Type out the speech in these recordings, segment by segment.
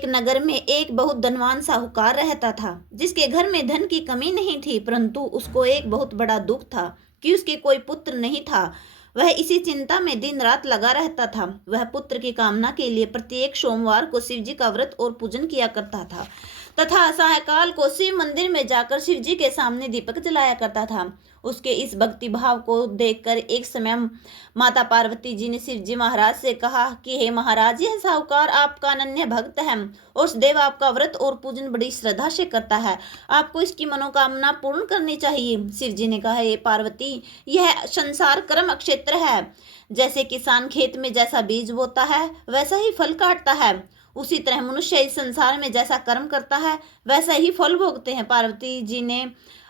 एक नगर में एक बहुत धनवान साहूकार रहता था, जिसके घर में धन की कमी नहीं थी, परंतु उसको एक बहुत बड़ा दुख था कि उसके कोई पुत्र नहीं था। वह इसी चिंता में दिन रात लगा रहता था। वह पुत्र की कामना के लिए प्रत्येक सोमवार को शिव जी का व्रत और पूजन किया करता था तथा सायंकाल को शिव मंदिर में जाकर शिव जी के सामने दीपक जलाया करता था। उसके इस भक्ति भाव को देखकर एक समय माता पार्वती जी ने शिव जी महाराज से कहा कि हे महाराज, यह साहूकार आपका अनन्य भक्त है और सदैव आपका व्रत और पूजन बड़ी श्रद्धा से करता है। आपको इसकी मनोकामना पूर्ण करनी चाहिए। शिव जी ने कहा, हे पार्वती, यह संसार कर्म क्षेत्र है। जैसे किसान खेत में जैसा बीज बोता है वैसा ही फल काटता है, उसी तरह मनुष्य इस संसार में जैसा कर्म करता है वैसा ही फल भोगते हैं। पार्वती जी ने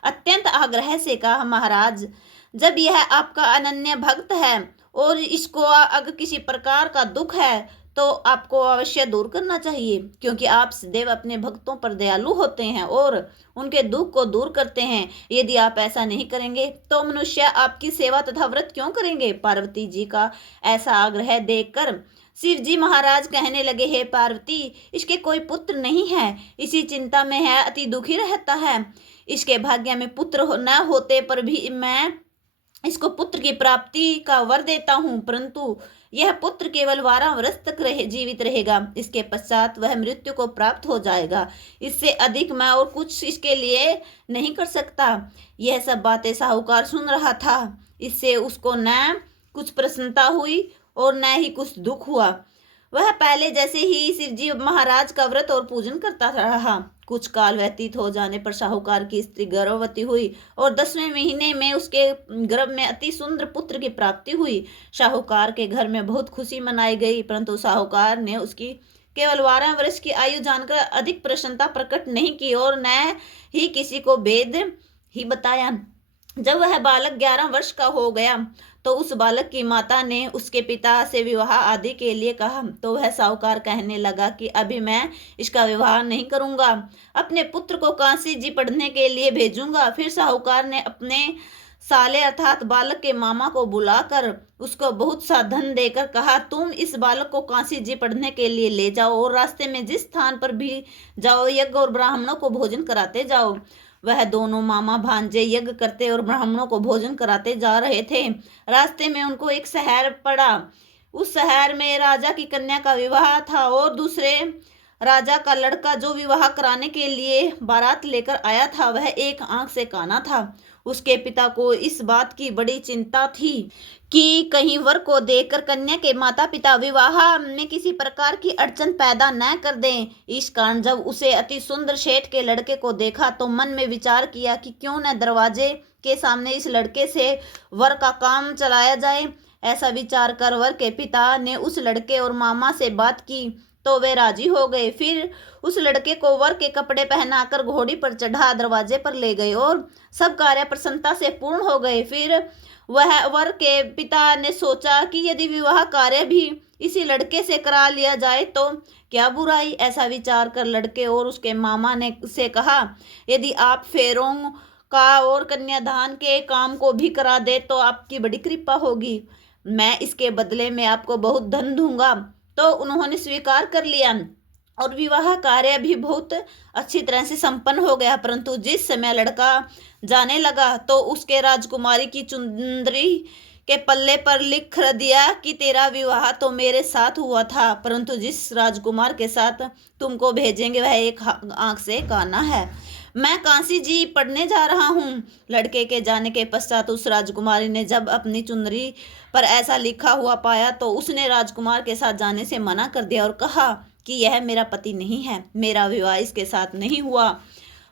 अत्यंत आग्रह से कहा, महाराज, जब यह आपका अनन्य भक्त है और इसको अगर किसी प्रकार का दुख है तो आपको अवश्य दूर करना चाहिए, क्योंकि आप सदैव अपने भक्तों पर दयालु होते हैं और उनके दुख को दूर करते हैं। यदि आप ऐसा नहीं करेंगे तो मनुष्य आपकी सेवा तथा व्रत क्यों करेंगे। पार्वती जी का ऐसा आग्रह देखकर शिव जी महाराज कहने लगे, हे पार्वती, इसके कोई पुत्र नहीं है, इसी चिंता में है, अति दुखी रहता है। इसके भाग्य में पुत्र न होते पर भी मैं इसको पुत्र की प्राप्ति का वर देता हूँ, परंतु यह पुत्र केवल 12 वर्ष तक जीवित रहेगा। इसके पश्चात वह मृत्यु को प्राप्त हो जाएगा। इससे अधिक मैं और कुछ इसके लिए नहीं कर सकता। यह सब बातें साहूकार सुन रहा था। इससे उसको न कुछ प्रसन्नता हुई और न ही कुछ दुख हुआ। वह पहले जैसे ही शिव जी महाराज का व्रत और पूजन करता रहा। कुछ काल व्यतीत हो जाने पर साहूकार की स्त्री गर्भवती हुई और 10वें महीने में उसके गर्भ में अति सुंदर पुत्र की प्राप्ति हुई। साहूकार के घर में बहुत खुशी मनाई गई, परंतु साहूकार ने उसकी केवल 12 वर्ष की आयु जानकर अधिक प्रसन्नता प्रकट नहीं की और न ही किसी को भेद ही बताया। जब वह बालक 11 वर्ष का हो गया तो उस बालक की माता ने उसके पिता से विवाह आदि के लिए कहा, तो वह साहूकार कहने लगा कि अभी मैं इसका विवाह नहीं करूंगा, अपने पुत्र को काशी जी पढ़ने के लिए भेजूंगा। फिर साहूकार ने अपने साले अर्थात बालक के मामा को बुलाकर उसको बहुत सा धन देकर कहा, तुम इस बालक को काशी जी पढ़ने के लिए ले जाओ और रास्ते में जिस स्थान पर भी जाओ यज्ञ और ब्राह्मणों को भोजन कराते जाओ। वह दोनों मामा भांजे यज्ञ करते और ब्राह्मणों को भोजन कराते जा रहे थे। रास्ते में उनको एक शहर पड़ा। उस शहर में राजा की कन्या का विवाह था और दूसरे राजा का लड़का जो विवाह कराने के लिए बारात लेकर आया था वह एक आंख से काना था। उसके पिता को इस बात की बड़ी चिंता थी कि कहीं वर को देखकर कन्या के माता पिता विवाह में किसी प्रकार की अड़चन पैदा न कर दें। इस कारण जब उसे अति सुंदर सेठ के लड़के को देखा तो मन में विचार किया कि क्यों न दरवाजे के सामने इस लड़के से वर का काम चलाया जाए। ऐसा विचार कर वर के पिता ने उस लड़के और मामा से बात की तो वे राजी हो गए। फिर उस लड़के को वर के कपड़े पहनाकर घोड़ी पर चढ़ा दरवाजे पर ले गए और सब कार्य प्रसन्नता से पूर्ण हो गए। फिर वह वर के पिता ने सोचा कि यदि विवाह कार्य भी इसी लड़के से करा लिया जाए तो क्या बुराई। ऐसा विचार कर लड़के और उसके मामा ने से कहा, यदि आप फेरों का और कन्यादान के काम को भी करा दे तो आपकी बड़ी कृपा होगी, मैं इसके बदले में आपको बहुत धन दूंगा। तो उन्होंने स्वीकार कर लिया और विवाह कार्य भी बहुत अच्छी तरह से संपन्न हो गया। परंतु जिस समय लड़का जाने लगा तो उसके राजकुमारी की चुंदरी के पल्ले पर लिख दिया कि तेरा विवाह तो मेरे साथ हुआ था, परंतु जिस राजकुमार के साथ तुमको भेजेंगे वह एक आंख से काना है। मैं काशी जी पढ़ने जा रहा हूँ। लड़के के जाने के पश्चात उस राजकुमारी ने जब अपनी चुनरी पर ऐसा लिखा हुआ पाया तो उसने राजकुमार के साथ जाने से मना कर दिया और कहा कि यह मेरा पति नहीं है, मेरा विवाह इसके साथ नहीं हुआ,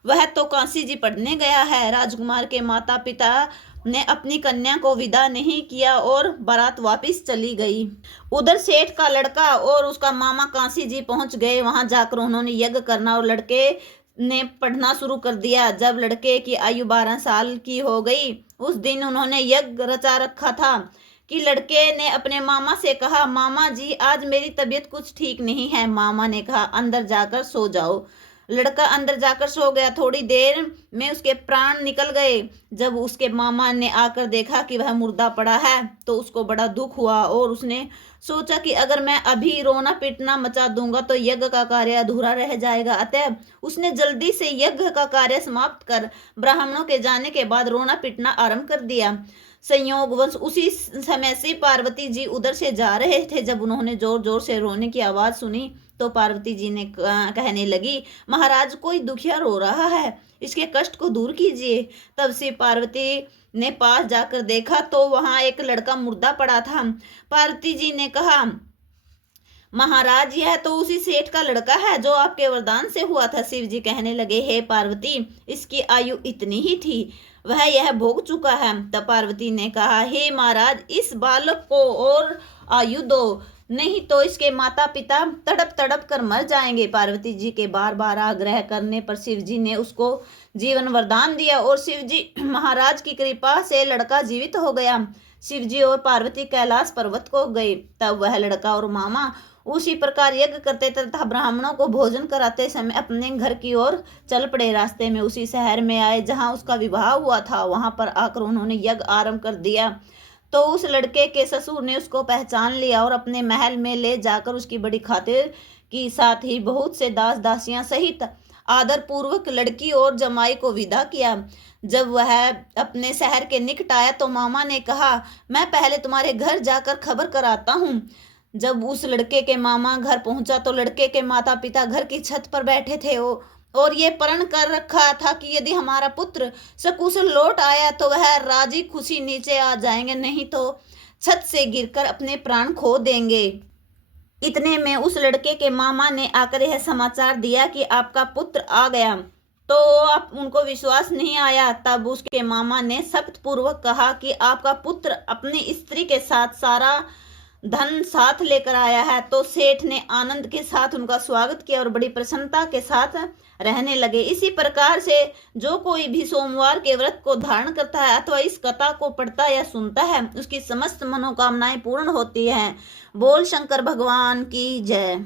वह तो काशी जी पढ़ने गया है। राजकुमार के माता पिता ने अपनी कन्या को विदा नहीं किया और बारात वापस चली गई। उधर सेठ का लड़का और उसका मामा काशी जी पहुंच गए। वहां जाकर उन्होंने यज्ञ करना और लड़के ने पढ़ना शुरू कर दिया। जब लड़के की आयु 12 साल की हो गई उस दिन उन्होंने यज्ञ रचा रखा था कि लड़के ने अपने मामा से कहा, मामा जी आज मेरी तबीयत कुछ ठीक नहीं है। मामा ने कहा, अंदर जाकर सो जाओ। लड़का अंदर जाकर सो गया। थोड़ी देर में उसके प्राण निकल गए। जब उसके मामा ने आकर देखा कि वह मुर्दा पड़ा है तो उसको बड़ा दुख हुआ और उसने सोचा कि अगर मैं अभी रोना पीटना मचा दूंगा तो यज्ञ का कार्य अधूरा रह जाएगा। अतः उसने जल्दी से यज्ञ का कार्य समाप्त कर ब्राह्मणों के जाने के बाद रोना पीटना आरंभ कर दिया। संयोगवश उसी समय से पार्वती जी उधर से जा रहे थे। जब उन्होंने जोर जोर से रोने की आवाज सुनी तो पार्वती जी ने कहने लगी, महाराज कोई दुखिया रो रहा है, इसके कष्ट को दूर कीजिए। तब से पार्वती ने पास जाकर देखा तो वहां एक लड़का मुर्दा पड़ा था। पार्वती जी ने कहा, महाराज यह तो उसी सेठ का लड़का है जो आपके वरदान से हुआ था। शिव जी कहने लगे, हे पार्वती, इसकी आयु इतनी ही थी, वह यह भोग चुका है। तब पार्वती ने कहा, हे महाराज, इस बालक को और आयु दो, नहीं तो इसके माता पिता तड़प तड़प कर मर जाएंगे। पार्वती जी के बार बार आग्रह करने पर शिव जी ने उसको जीवन वरदान दिया और शिव जी महाराज की कृपा से लड़का जीवित हो गया। शिव जी और पार्वती कैलाश पर्वत को गए। तब वह लड़का और मामा उसी प्रकार यज्ञ करते तथा ब्राह्मणों को भोजन कराते समय अपने घर की ओर चल पड़े। रास्ते में उसी शहर में आए जहां उसका विवाह हुआ था। वहां पर आकर उन्होंने यज्ञ आरंभ कर दिया तो उस लड़के के ससुर ने उसको पहचान लिया और अपने महल में ले जाकर उसकी बड़ी खातिर की, साथ ही बहुत से दास दासियां सहित आदर पूर्वक लड़की और जमाई को विदा किया। जब वह अपने शहर के निकट आया तो मामा ने कहा, मैं पहले तुम्हारे घर जाकर खबर कराता हूँ। जब उस लड़के के मामा घर पहुंचा तो लड़के के माता पिता घर की छत पर बैठे थे और ये प्रण कर रखा था कि यदि हमारा पुत्र सकुशल लौट आया तो वह राजी खुशी नीचे आ जाएंगे, नहीं तो छत से गिरकर अपने प्राण खो देंगे। इतने में उस लड़के के मामा ने आकर यह समाचार दिया कि आपका पुत्र आ गया। तो अब उनको विश्वास नहीं आया। तब उसके मामा ने शपथ पूर्वक कहा कि आपका पुत्र अपनी स्त्री के साथ सारा धन साथ लेकर आया है। तो सेठ ने आनंद के साथ उनका स्वागत किया और बड़ी प्रसन्नता के साथ रहने लगे। इसी प्रकार से जो कोई भी सोमवार के व्रत को धारण करता है अथवा इस कथा को पढ़ता या सुनता है उसकी समस्त मनोकामनाएं पूर्ण होती हैं। बोल शंकर भगवान की जय।